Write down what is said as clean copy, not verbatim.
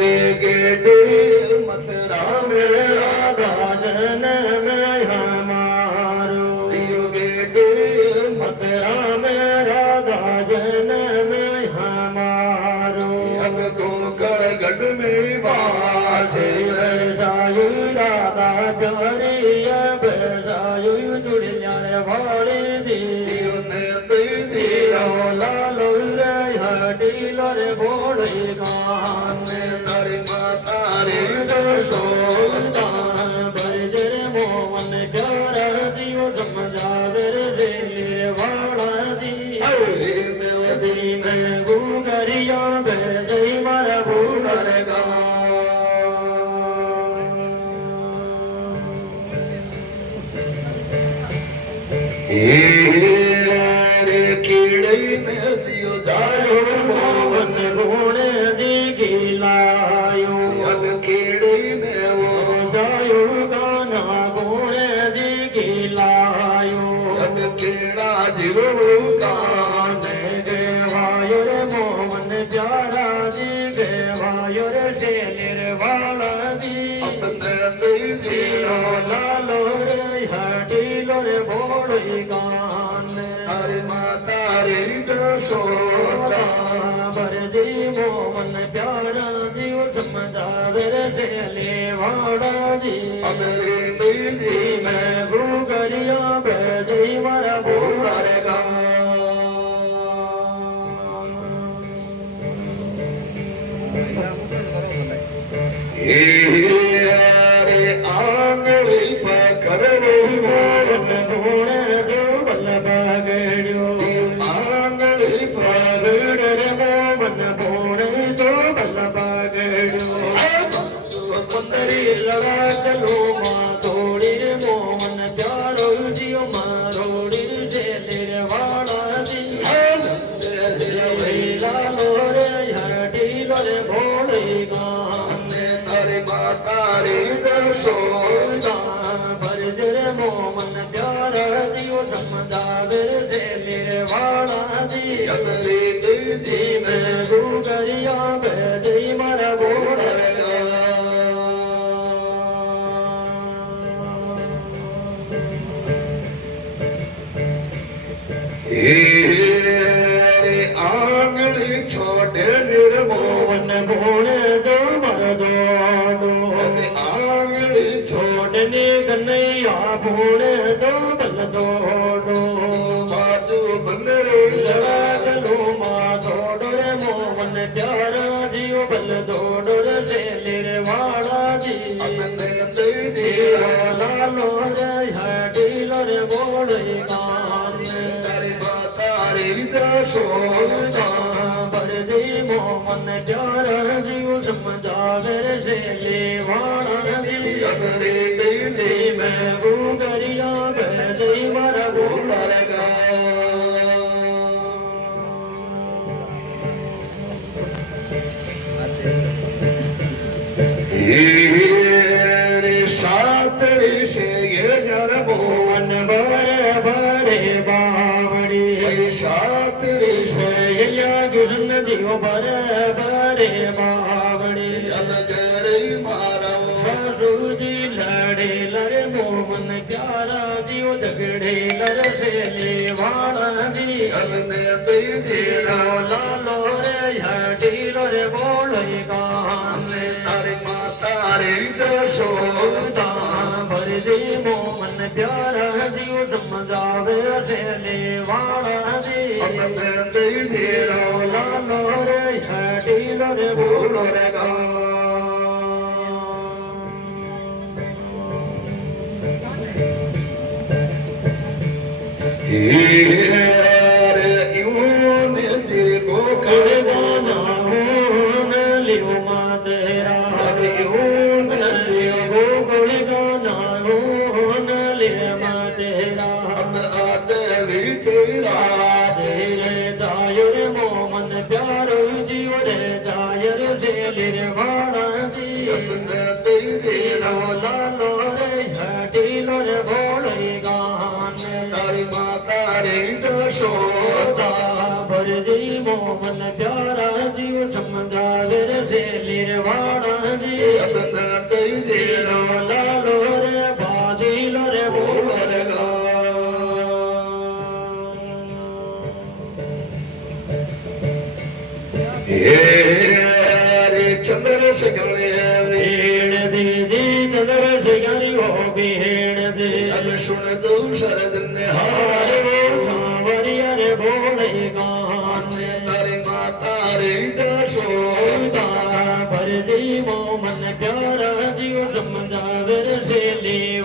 रे गेटे मथुरा में राधा जन्म हमारो गेटे मथुरा में राधा जन्म हमारो अब गोकर्ण में वासे जायु राधा जरिया जायु जुड़िया वाले दियो ने दियो लालो हटीलो रे बोले गान तारी माता रे दशोता बरजर मोहन प्यारा दियो समझावे रे वाला दी दी में गुगरिया बेजई मारा गुगर गा रे कीड़े ने दियो जायो मोहन गुण दी गिलायो कीड़े ने वो जायो गाना गुण दी गिलायो कीड़ा जीरो गाने देवायो रे मोहन प्यारा दी देवायो रे शेर वाला दी अपने दियो लालो रे हटीलो रे बोले गान हरे माता रे जशोदा बरजी मोहन प्यारा जी समझावे रे वाड़ा जी अमरे दीदी मैं गुगरिया बरजी मारा बोले गान रे आंगली पकड़ मोहन गुण जो बल बगड़ो आंगली पकड़ रे मोहन गुण जो बल बगड़ो सुंदरी लड़ा चलो माँ थोड़ी रे मोहन प्यारो जियो मारोड़ी रे तेरे वाला दी लालो रे हटी लो रे भोले गान तारे माता रे दशोदा बरजर मोहन प्यारा दियो समझावे रे मेरे वाला दी अमरे जी में गुगरिया बेजई मारा बोले रे आंगली छोटे निर्मोहन गुण दो मर दो आंगली छोड़ने कन्हैया भूण दो बल दौड़ो बाजू बन रे लड़ा चलो माँ दौड़ो रे मोहन प्यारा जियो बल दौड़ो रे रे वाड़ा जी लालो रे हटीलो रे बोले गान तारी माता रे जशोदा बरजी मोहन प्यारा जियो समझावे रे वाड़ा दी अमरे दीदी मैं गुगरिया बेजई मारा गुगर गा रे सातरी से ये नर मोहन बड़े बड़े बावड़ी सातरी से ये गुरन दियो बड़े बड़े बावड़ी अलगरे मारा सूजी लड़े लड़े मोहन प्यारा दियो झगड़े लड़े से वाड़ा दी अलने दे लालो रे हटीलो रे बोले गान तारे माता रे जशोदा बरजी मोहन प्यारा दियो समझावे रे वाड़ा दी अपने दे लालो रे हटीलो रे बोले गान रे यूं तेरे को कर गाना होन लियो माँ तेरा यूं तेरे को कर गाना होन लियो माँ तेरा आते भी तेरा तेरे जायर मोहन प्यारो जीव रे जायर जेलिर वाड़ा जी तेरे लालो रे हटीलो रे भोले गान तारी माता रे मन प्यारा जीव समझावे रे सेली रे वाणा जी अपना कई देना लालो रे बादीलो रे बोल गा रे चंद्र सगले भेण दीदी चंद्र सिगरी हो भेण दे अब सुन दो शरद ने हार वो सांवरिया रे बोले गान तारी माता रे दसो भर दी मो मन प्यारा जीव समझावे रे सेली